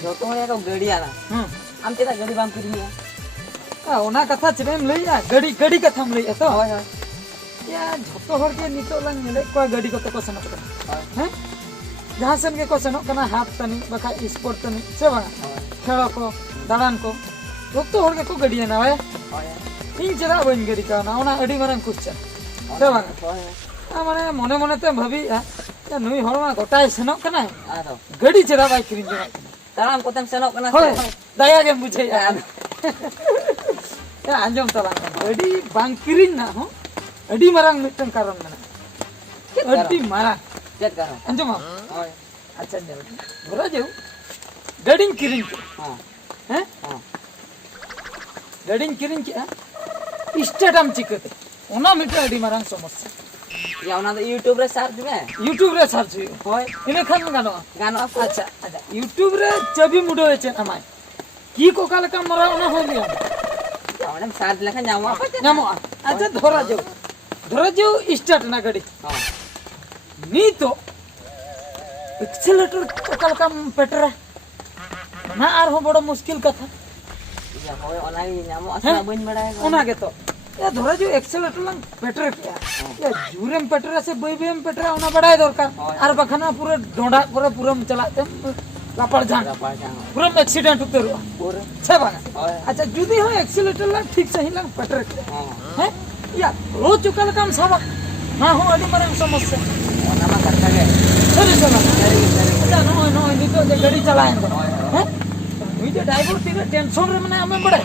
जो तो ये को गड़िया ना हम चेता गड़ी बाम किरिया ओना कथा चेम लैया गड़ी कथाम लैया तो होय होय या झोतो हर के नितो लंग नेले को गड़ी को तो सनक हैं जहां सन के को सनक कना हाथ तनी बखा स्पोर्ट तनी से बा खेलो को दाड़ान को झोतो हर के को गड़िया ना होय इन चला बन गड़ी का ना ओना अडी मारन कुछ से बा माने मने मने ते भाभी या नुई हरमा गोटाय सनक कना आदो गड़ी चला बाई किरिन जना ताराम कोतम सनक कना होय दया के बुझे या आंजम तला गड़ी बांग किरिन ना हो अडी मारंग मिटन कारण मने अडी मारा चेक करो अंजम होय अच्छा ने बोला जो गडिंग किरिन के हां हैं हां गडिंग किरिन के स्टेटम चिकते ओना मिटन अडी मारंग समस्या या ओना तो यूट्यूब रे सर्च में यूट्यूब रे सर्च होय इने खान गानो गानो अच्छा अच्छा यूट्यूब रे चबी मुडो एचेन अमाय की को काल का मरा ओना हो लिया हमने सर्च लेखा जामो नामो अच्छा धरा जो स्टार्ट ना गड़ी हां नी तो एक्सीलरेटर काल का पेटरा ना आर हो बड़ा मुश्किल कथा या होय ओना जामो असला बन बड़ाय ओना के तो या धरा जो एक्सीलरेटर लंग पेटर किया या जुरेम पेटरा से बेबीएम पेटरा ओना बड़ाय दरकार आर बखना पूरा डोंडा पूरा चलाते लापड़ जान पूरा एक्सीडेंट उतर पूरा छे बागा अच्छा जुदी हो एक्सीलरेटर लंग ठीक सही लंग पेटर किया हैं या रोज चुकल काम सब ना हो अडी मरन समस्या ओना मा करता के सरी अच्छा नो नी तो जे गाड़ी चलाएं हैं मुई जे ड्राइवर तीरे टेंशन रे मने हमें बड़े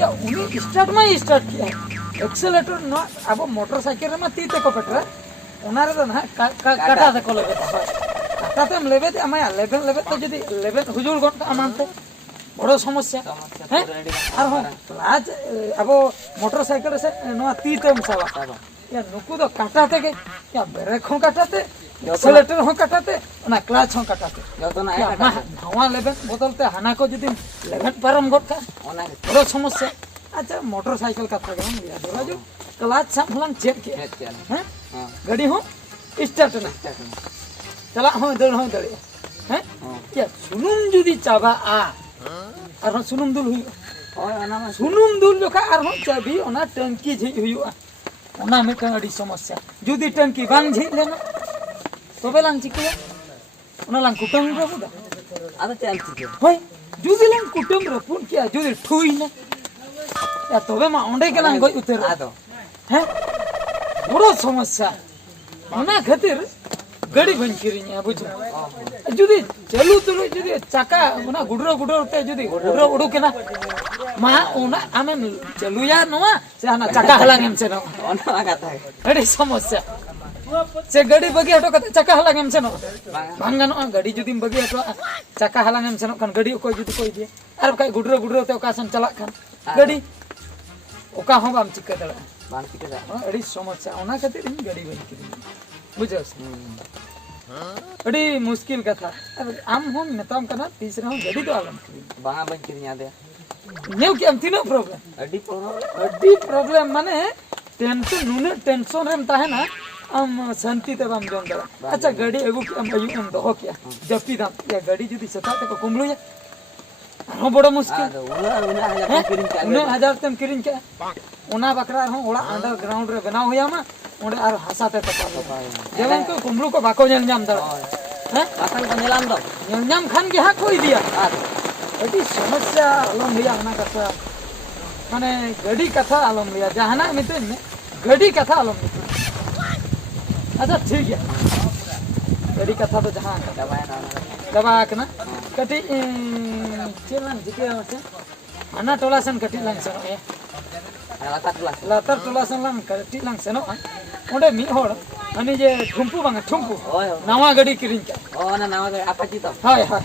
या उनी स्टार्ट किया एक्सीलरेटर न अब मोटरसाइकिल में तीते को पेटरा ओनारे तो ना काटा से को लेबे काटाते हम लेबे ते हमें लेबे तो जदी लेबे हुजूर घंटा अमानते बड़ो समस्या हैं और हो आज अब मोटरसाइकिल से न तीते हम सब या नुकु तो काटाते के या ब्रेक हो काटाते एक्सीलरेटर हो काटाते ना क्लच हो काटाते जो ना या नवा लेबे बदलते हाना को जदी लेबे परम गोट का ओना बड़ो समस्या अच्छा मोटरसाइकिल का था लिया धरा जो क्लच संभलन चेक किया हैं गाड़ी हो स्टार्ट ना चला हो दड़ हैं या सुनुम जुदी चाबा आ और सुनुम दुल हुई होय ओना मा सुनुम दुल जो का और चाबी ओना टंकी झी हुईआ ओना में का अड़ी समस्या जुदी टंकी बांग झी लेना तबे लांग चिकिया ओना लांग कुटम रो बुदा आदा चल चिके होय जुदी लांग कुटम रो पुन किया जुदी ठुई ना या तबे मा ओंडे के लांग गई उतर आदो हैं बड़ो समस्या ओना खातिर गाड़ी बन किरिया बुझ जुदी चलू तो जुदी चाका ओना गुडरो ते जुदी गुडरो उडू केना मा ओना आमे चलू या नोआ से ना चाका हलांग एम से नो ओना कथा है अड़ी समस्या से गाड़ी बगी हटो कते चाका हलांग एम से नो भांगनो गाड़ी जुदी बगी हटो चाका हलांग एम से नो खान गाड़ी को जुदी कोई दिए आर काय गुडरो ते ओका सन चला खान गाड़ी ओका हो बाम चिक्का दला बाम चिक्का दा अड़ी समस्या ओना खातिर इन गाड़ी बन किरिया बुझो अड़ी मुश्किल कथा आम हम नेताम कना तीसरा हम गड़ी तो आलम किरिया बांगा बन किरिया दे नेउ के हम तीनो प्रॉब्लम अड़ी प्रॉब्लम माने टेंशन रेम ताहे ना हम शांति ते बम जोन दला अच्छा गाड़ी एगो के हम अयु हम दहो किया जपी दाम या गाड़ी जुदी सता ते को कुमलु या हो बड़ा मुश्किल उना हजार तम किरिन के ओना बकरा हो ओला अंडरग्राउंड रे बनाव होया मा ओडे आर हसाते तपा जेवन को कुमलु को बाको नेल नाम दला हैं बाकन को नेलाम दो नेल नाम खान के हा कोई दिया अड़ी समस्या आलम लिया ना कथा माने गाड़ी कथा आलम लिया जहाना मिते गाड़ी कथा आलम अच्छा ठीक है गाड़ी कथा तो जहां दबा ना कटी चेलन जिके होते आना टोला सन कटी लंग सनो ए लातर टोला सन लंग कटी लंग सनो ओंडे मी होड़ अनि जे ठुम्पू बांगा ठुम्पू नवा गाड़ी किरिन के ओना नवा गाड़ी आपाची तो हाय हाय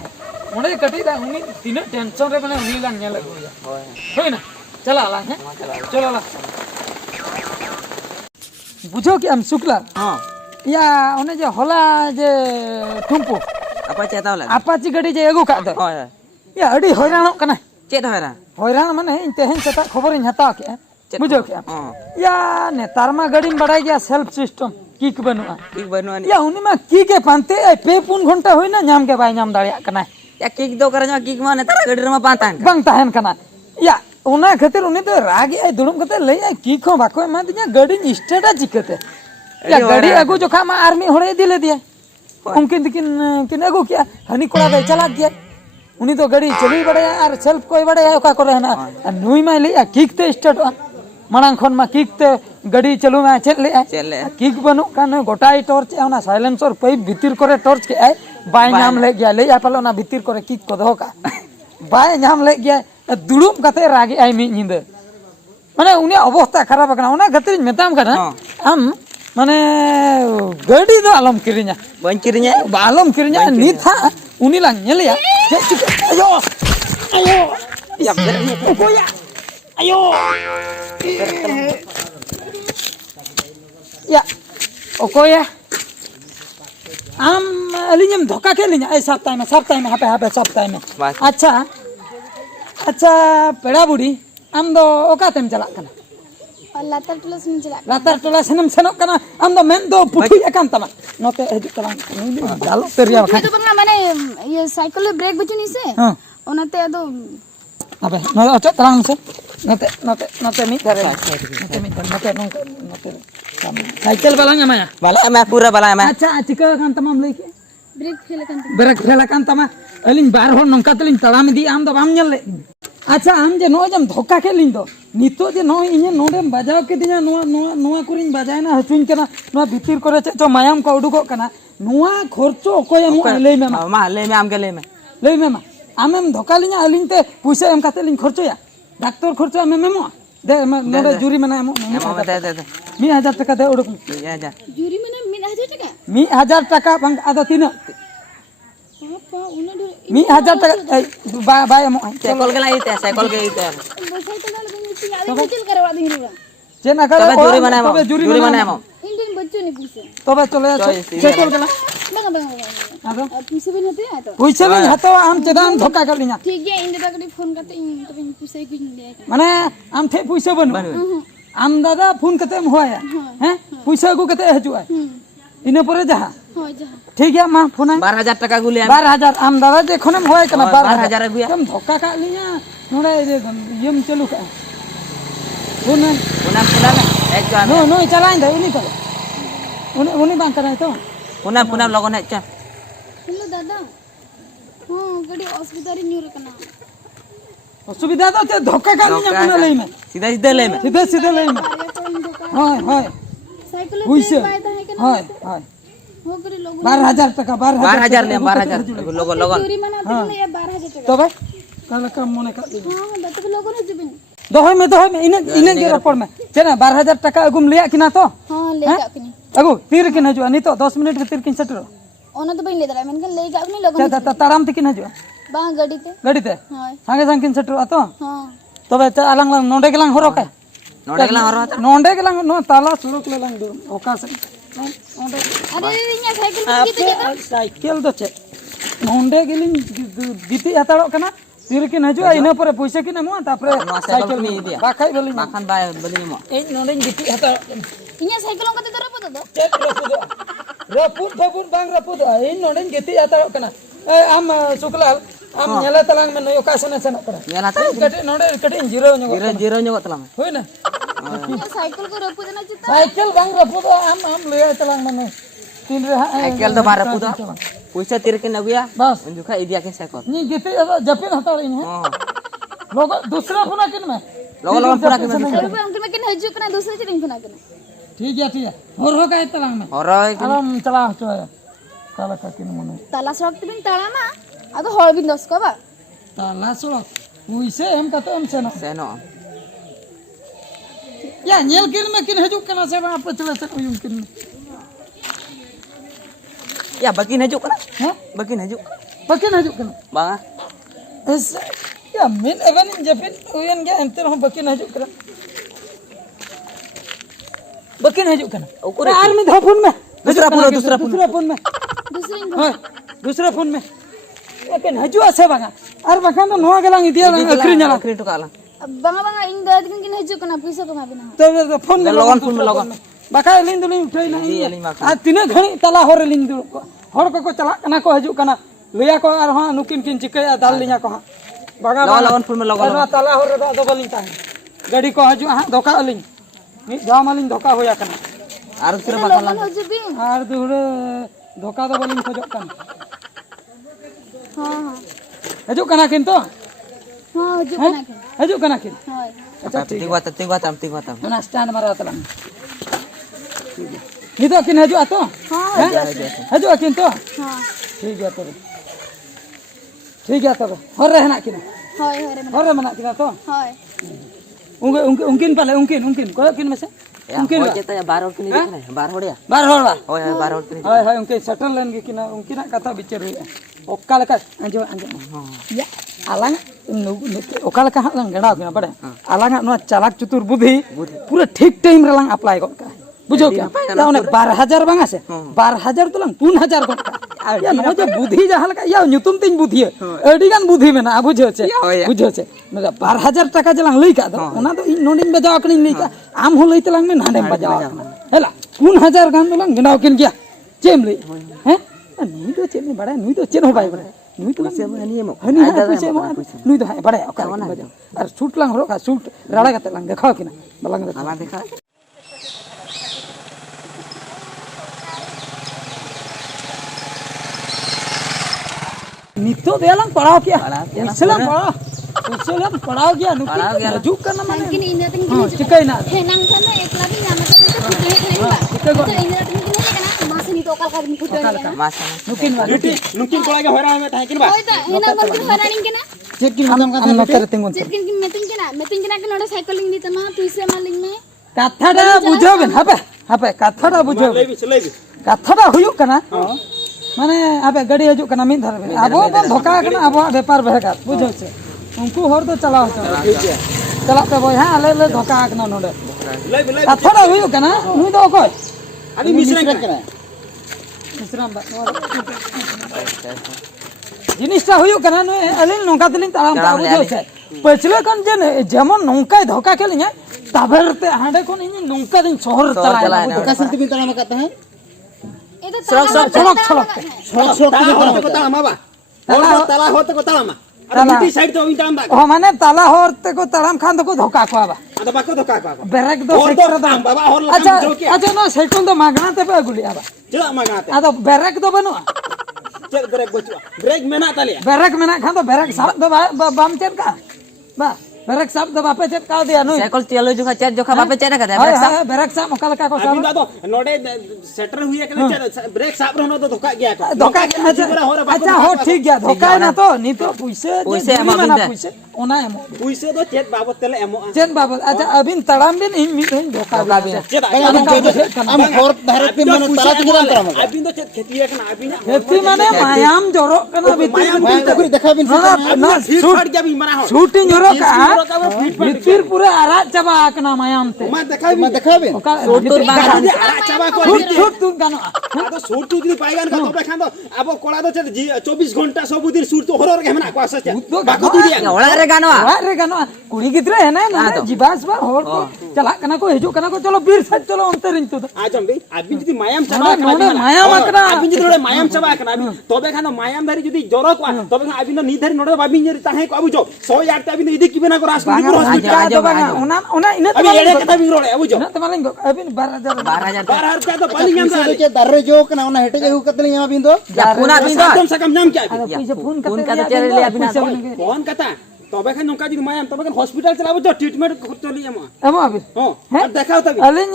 ओंडे कटी दा उनी तीन टेंशन रे माने उनी लंग नेला गुया होय ना चला ला है चलो ला बुझो कि हम शुक्ला हां या ओने जे होला जे ठुम्पू अपाची तावला अपाची गाड़ी जे एगो का दो होय या अड़ी हैरान कना चेत होयरा हैरान माने तेहन सता खबर इन हता के बुझो के या नेतार मा गाड़ी में बड़ा गया सेल्फ सिस्टम किक बनुआ ठीक बनुआ या उनी मा की के पानते पे 4 घंटा होई ना नाम के बाय नाम दाड़िया कना या किक दो करे किक मा नेतार गड़ी Rama पातान bang tahan kana ya ona khatir uni to ragi ai durum kate lei ai ki kho bako ema dinya gadi start a chikate ya gadi agu jo khama army hore dile dia mungkin kin agu kya hani kola be chala gya uni to gadi chali badaya ar self koi badaya oka kore na nui mai lei a kick te start marang khon ma kick te gadi chalu ma chet le kick banu kan gotai torch ona silencer pipe bitir kore torch ke ai bai nyam le gya le apalo na bitir kore kick ko doh ka bai nyam le gya durum kate ragi ai mi nyinde mane uni obostha kharap akana ona gatir metam kana am mane gadi do alam kirinya ban kirinya alam kirinya ni tha uni lang nyel ya ayo ayo ya koya ayo ya okoya am alinyam dhoka ke linya ai sab time hape sab time अच्छा पेड़ा बुढ़ी आम दो ओका तेम चला कना लातर टोला से चला लातर टोला सेनम सेनक कना आम दो मेन दो पुठु एकान तमा नोते हजु तलांग गालो तेरिया मैं तो बंगा मैंने ये साइकिल में ब्रेक बचनी से हां ओनाते अदो अबे न अच्छा तलांग से नोते मी धरे नोते साइकिल बालांग माया बाला मैं पूरा बाला मैं अच्छा चिका कान तमाम लेके brake fail kan tama alin bar hor nongka telin talam di am do bam nyal le acha am je no jam dhoka ke lin do nito je no inya nodem bajaw ke dinya noa kurin bajay na hachun kana noa bitir kore cho mayam ko udugo kana noa khorcho okoy am le me ma le me am ke le me ma amem dhoka linya alin te puisa em kate lin khorcho ya doctor khorcho am memo de node juri mana emo de 1000 taka de uduk 1000 juri mana 1000 taka 1000 taka bang ada tina apa una do 1000 taka bay emo cycle के लाई ते cycle के ite cycle वाला दिन आदमी बचल करवा देंगे रे जे ना करे तबे जुरी माने हम इंडियन बच्चों ने पूछे तबे चले साइकिल गला बंगा आदो पूछे भी नहीं आतो पुइसे लिन हतो आम चेदान धोका करलिना ठीक है इंडिया तक फोन करते तबे पूछे कि ले माने आम थे पुइसे बनु आम दादा फोन कते हम होया हैं पुइसे को कते हजुआ इने परे जहा हां जहा ठीक है मां फोन 12000 टका गुले 12000 आम दादा जे खनम होय कना 12000 गुया तुम धोका का लिया नोडे जे यम चलू का फोन पुना एक नो नो चलाइन दे उनी तो उनी बांध करे तो पुना लगन है हेलो दादा हां गड़ी अस्पताल न्यू रखना असुविधा तो धोका का लिया पुना ले में सीधा ले में सीधे ले में हाय साइकिल पुइसे पे पायदा है हाय हाय हो करे लोग 12000 टका 12000 ले 12000 लगन चोरी मना दिले ये 12000 टका तो भाई काला काम मने का हां दादा लोग ने जुबिन दोहय में इने के रपड़ में चेना 12000 टका अगुम लिया किना तो हां ले जा कनी अगु तीर किन हजु नि तो 10 मिनट के तीर किन सटर ओना तो बइन ले दला मेन ले जा कनी लोग ताराम ते किन हजु बा गाड़ी ते हां संगे संग किन सटर तो हां तबे अलंग लंग नोंडे के लंग हरो का नोंडे के लंग नो ताला सुरुक ले लंग ओका से नोंडे अरे इnya साइकिल पे गीत के साइकिल दो चे नोंडे के लिंग गीती हताड़ो कना तीर किन हजु इने परे पैसा किन मो तापरे साइकिल में दिया बाखाई बोली माखन बाय बोली मो ए नोंडे गीती हताड़ो इnya साइकिल को ते रपो दो चेक रपुद बांग रपुद इन नोंडे गीती हताड़ो कना ए आम सुकलाल आम नेला तलांग में नयो कासना सना करा नेला कटे नोंडे कटे जीरो न्यो तलांग होय ना साइकिल को रपो देना चिता साइकिल बांग रपुद आम ले तलांग में तीन रे साइकिल तो बार रपुद पैसा तीर के नगुया बस जुखा इदिया के साइकिल नी गीती जपिन हताड़ इन है लोग दूसरा फोन किन में लोग पूरा के में रुपए अंकल में किन हजू कना दूसरे चिरिंग फना कना ठीक है हो का तलांग में और आराम चला हचो काला का किन मने ताला सड़क बिन ताला ना अदो हळ बिन दस को बा ताला सड़क पुइसे हम कतो हम सेनो या नेल किन में किन हजू कना से आप चला से उयुम किन या बकिन हजू कना हैं बकिन हजू कना बांगा एस या मिन एवन जपिन उयन गया एंते हम बकिन हजू कना आर में धो फोन में दूसरा फोन में दूसरा फोन में लेकिन हजू से बागा आर बाखान तो नोआ गलांग इदिया अखरी तो काला बंगा इन दाद किन हजू कना पैसा कमा बिना तो फोन में लगन बाका लिन दुलिन उठै ना आ तीन घणी तला होर लिन दु हर को चला कना को हजू कना लिया को आर हां नुकिन किन चिकया दाल लिया को हां बागा लगन फुल में लगन ताला हो रे दो बलिन ताहे गाड़ी को हजू हां धोका अलिन मी जाम अलिन धोका होया कना आर फिर लगन हो जबी आर दुरे धोका दो बलिन खोजो कन हां हां हजू कना किन तो हां हजू कना के हजू कना किन हां अच्छा ठीक बात ना स्टैंड मारा तला नी तो किन हजू आतो हां हजू किन तो हां ठीक है तब हर रहना किन हाय हाय रे हर मना किन तो हाय उनकिन पाले उनकिन को किन में से उनकिन जेता 12 और किन देखना 12 होड़िया 12 होड़ा होय 12 और किन हाय हाय उनके सेटल लेन के किन उनकिन कथा विचार हुई ओका लका अंजो या आलांग ओका लका हलांग गणाव किन बड़े आलांग नो चालाक चतुर बुद्धि पूरा ठीक टाइम रलांग अप्लाई गो का बुझो क्या ताने 12000 बांगा से 12000 तो लंग 3000 गो का या नो जे बुद्धि जहां लका या न्यूतुम तिन बुद्धि अडी गान बुद्धि मेना बुझो छे मतलब 12000 टाका जलांग लई का दो ओना तो इन नोडिन बजाव कनी लई का आम हो लई तलांग में नाडे बजाव हेला 3000 गान तो लंग गणाव किन गया चेम लई हैं नी तो चेम ने बड़ा नी तो चेन हो बाई बड़ा नी तो से हनी एमो हनी पैसे एमो नी तो बड़ा ओका और सूट लंग हो का सूट राड़ा का तलांग देखो किना बलंग देखा नितो देलांग पढ़ाओ क्या इसलाम पढ़ाओ क्या नुकी हजू करना माने कि इन दिन कि चिकई ना हेनंग खाना एकला भी नाम तो फुटे है तो इन दिन कि ना मास नी तो का भी फुटे है मास नुकिन कोला के होरा में ताहे किन बा होय तो हेनंग को हरानी के ना चेकिन हम न करते गुन चेकिन की मेटिंग के ना के नोडे साइकिलिंग दी तमा तुइसे मालिंग में कथाडा बुझोबेन हबे कथाडा बुझो लेबी कथाडा हुयु कना माने अबे गाड़ी हजू कना मिन धरबे आबो बन धोका कना आबो व्यापार बहेगा बुझो छे उनको हर तो चलाओ चला पे बोय हां ले धोका कना नोडे लेबी कथाडा हुयु कना नुई दो कोय आदि मिश्रण करे मिश्रम बा जिनिसटा हुयु कना नुई अलिन नोका तलिन ताराम ता बुझो छे पछले कन जे जेमन नोका धोका केलिnya ताबरते हांडे कोन इन नोका दिन शहर चलाय धोका से बिन तारा में कहता है ये तो छलक ताला होते को ताला माबा ताला होते को ताला मा अरे दूसरी साइड तो इंताम बा ओ माने ताला होते को तालाम खान तो को धोका को आबा अदा बाको धोका को बेरेक दो सेक्टर दा बाबा और अच्छा अच्छा ना सेकंड तो मागना ते पे गुली आबा चला मागाते आदो बेरेक दो बनो चल ब्रेक बचवा ब्रेक में ना ताले बेरेक में ना खान तो बेरेक साब दो बाम चेन का बा बेरेक साब दो बापे चेन का दिया नु साइकिल चलो जोखा चेन जोखा बापे चेन का हां बेरेक साब मकल का को अभी साब तो नोडे सेटर हुई के ब्रेक साब रहनो तो धोका गया को धोका अच्छा हो ठीक गया धोका ना तो नी तो पैसे ना पैसे ओना एमो पैसे तो चेत बाबत तेले एमो चेन बाबत अच्छा अबिन तड़ाम बिन इन मी धोका बिन चेत हम फोर्थ भारत में मन ताला किरान तरम अभी तो चेत खेती है ना अभी खेती माने मायाम जोरो कना मैं देखा बिन ना शूट गया भी मरा हो शूटिंग जोरो का भीतर पूरे आरा चबा कना मायाम ते मैं देखा बिन छोटूर बागा चबा को शूट तू गानो तो शूट तू दी पाएगा का तबे खान दो अब कोला तो 24 घंटा सब दिन शूट तो होरर के हमना को आसे बाको तू दिया ओळा रे गानो अरे गानो कुड़ी गिद्रे है ना जीवास बा होर को चला कना को हिजो कना को चलो बीर से चलो अंतरिन तो आज हम भी अभी जदी मायाम चबा नोडे मायाम अकना अभी जदी नोडे मायाम चबा कना तबे खान मायाम धारी जदी जोरो को तबे खान अभी नी धारी नोडे बाबी जरी ताहे को अबुजो 108 अभी इदी किबेना को राष्ट्रपति हॉस्पिटल ओना इने अभी एड़े कथा भी रोड़े अबुजो ना तमालिंग अबिन 12000 12 का तो पाली नाम से के दर्रे जो कना ओना हेटे जेहु कतले यहां बिन दो पुना बिंदो कम से कम नाम क्या है पैसे फोन फोन का चले ले अबिन फोन कथा तबे खान नोका जदी मायाम तबे खान हॉस्पिटल चलाबो जो ट्रीटमेंट चली एमा एमो अबिन हां देखाओ तबे अलिन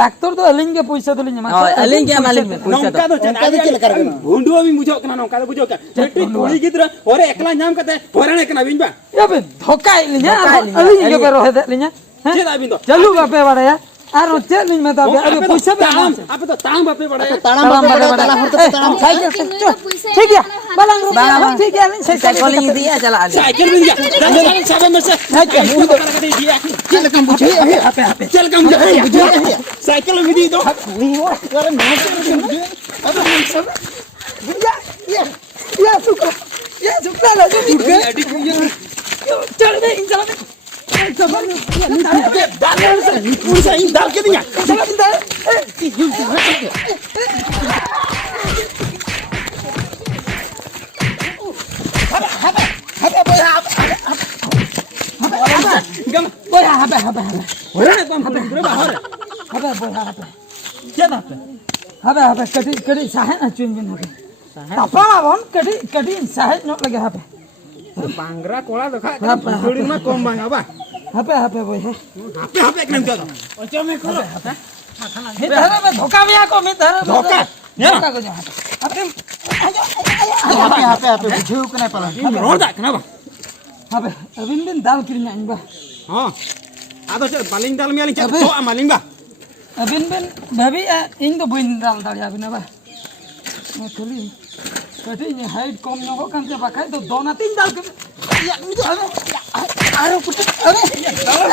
डॉक्टर तो अलिन के पैसा तो लिन मा अलिन के मालिक में नौका तो चल कर भुंडुआ भी मुझो कना नौका तो बुझो का बेटी कोड़ी गिद्र और एकला नाम कते होराने कना बिन बा अबे धोका लिन अलिन के रहे दे लिन चेदा बिन दो चलू बापे बड़या आरो चल लिन में तो अबे पैसा भी अब तो ताम बापे बड़ा ताड़ा बड़ा ताला होते ताड़ा साइकिल ठीक है बलंग ठीक है लिन साइकिल दिया चला साइकिल भी दिया सब में से साइकिल दे दिया चल कम बुझे चल कम बुझे साइकिल भी दी दो अरे मैं सब या सुकरा ला जो चल दे इन चला दे डाल के दिया boya habe Hore ko am pura ba hore. habe boya habe क्या बात है habe habe कटी कटी साहे ना चुन बिन habe तपा बन कटी कटी साहे न लगे habe Bangra kola dekha. Jodi ma kom bang ba. habe boya Hape eknam kya. ओचो में करो मैं धरे में धोखा भी को मैं धरे धोखा? धोखा को जा habe hape बुझियो के नहीं पला Ror da kana ba. habe अबिन दिन दाल किरना इनबा Ha. Ado che baling dal mi aling che to amaling ba. अबिन बिन भाभी इन तो बिन दाल दाल अबिन बा मैं खाली कटी ने हाइट कम न हो kan से बाखाय तो दोना तीन दाल के या अरे कुछ अरे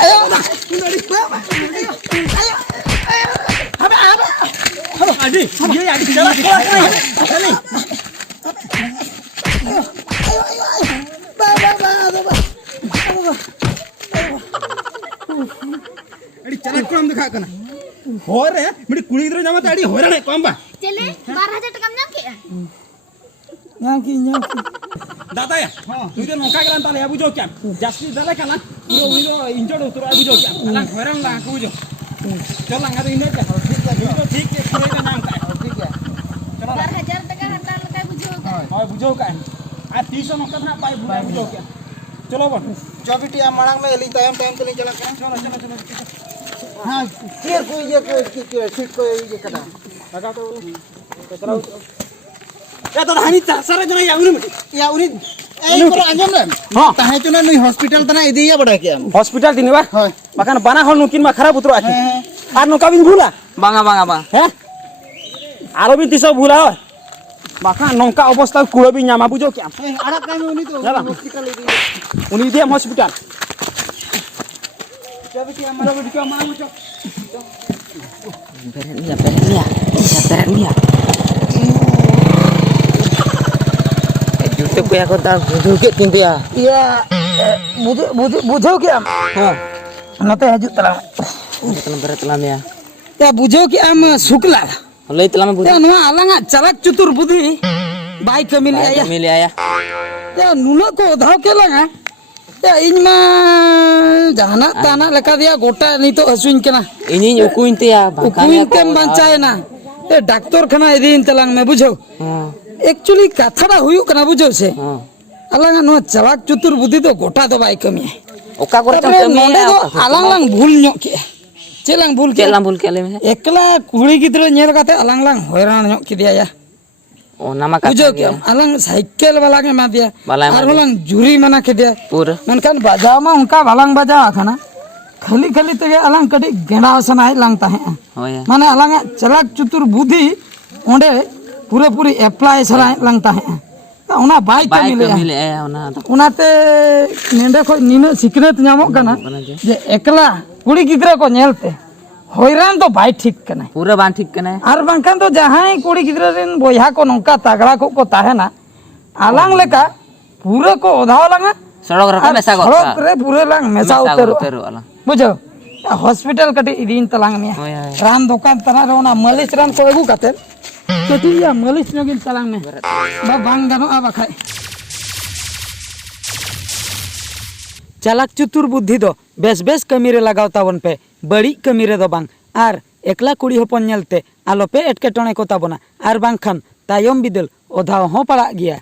आयो Adi, ye adi jala. Chali. Adi chala ko am dekha kana. Hore, midi kuli gidra jama ta adi hore na kom ba. चले 12,000 टका में नाम के यहाँ की Data ya. Itu nongka gelan tali abu jo kya. Jasti dala kana. Uro injod utur abu jo kya. Alang horan la aku jo. Chalo ngado inde kya. Itu ठीक है पूरे का नाम का ठीक है. 12,000 टका हड़ताल का बुझो और बुझो का आ 300 नौका ना पाई बुझो क्या चलो बन जो बिटिया मड़ांग में एली टाइम टाइम चली चला के चलो हां केर को ये को सीट को ये कटा लगा तो कचरा या तो हानि सारा जना याउनी मटी या उनी ए को आजम ले हां ताहे चुना नुई हॉस्पिटल तना इदिया बड़ा के हॉस्पिटल दिनवा हां बाकान बना हल नुकिन मा खराब उतरो आखि आर नौका बिन भूला बांगा बांगा बांगा हैं आरो बिन तिसो भूला हो बाकान नौका अवस्था कुड़ो बिन नामा बुझो क्या आड़ा काम उनी तो चला। हॉस्पिटल इदिया उनी दे हॉस्पिटल जो बिटिया मड़ा बिटिया मड़ा मुचो bernia jute ko ya ko dar budu ke kintu ya या बुझो क्या ha नते हजू तला telam berat telam ya या बुझो कि आम शुक्ला oleh telam budu या नुआ अलंगा चलक चतुर बुद्धि बाई कमिल या milih ayah या नुना को धाव के लगा या इनमा जहाना ताना लका दिया गोटा नहीं तो हसुइन केना ini ukuin tu ya कुइन केम बंचाए ना ए डॉक्टर खाना इदिन तलांग में बुझो ha एक्चुअली कथड़ा हुयु कना बुझो से ha अलंगा नुआ चलक चतुर बुद्धि तो गोटा तो बाई कमी oka ko तबरे नोडे तो अलंग भूल न्यो के चेलांग भूल के kelam bul kelam ya एकला कुड़ी गिद्रो नेल काते अलंग हैरान न्यो के दिया या oh nama बुझो kata के अलंग साइकिल वाला के मा दिया वाला और अलंग जुरी मना के दिया pur मनखान बजाव मा उनका भलंग बजा खाना खाली खाली ते अलंग कटी गेंडा सनाय लंगता है oh ya माने अलंग चलाक चतुर बुद्धि ओंडे पूरे पूरी अप्लाई सराय लंगता है उना बाई के baik मिले milih ayah ona tu उनाते नेंडे को निने सिक्रेट ᱧᱟᱢᱚᱜ kana जे एकला कुड़ी गिद्रा को नेलते हैरान तो बाई ठीक कना pura ban ठीक kena आर बांखान तो जहां कुड़ी गिद्रा रेन बोया को नौका तगड़ा को ताहेना आलांग लेका पूरे को ओधाव लंगा सड़क रखा mesa kok सड़क रे पूरे लंग मेसा उतर uteru alang बुझो हॉस्पिटल कटी इदिन तलांग में oh ya रान दुकान तना रोना मलिस रान को एगु काते कटी या मलिस नगिन तलांग में बा बांग गानो आ बाखाय चालाक चतुर बुद्धि दो बेस बेस कमी रे लगाव ताबन पे बड़ी कमी रे दो बांग आर एकला कुड़ी होपन नेलते आलोपे एटकेटणे को ताबना आर बांग खान तायम बिदल ओधाव हो पड़ा गया।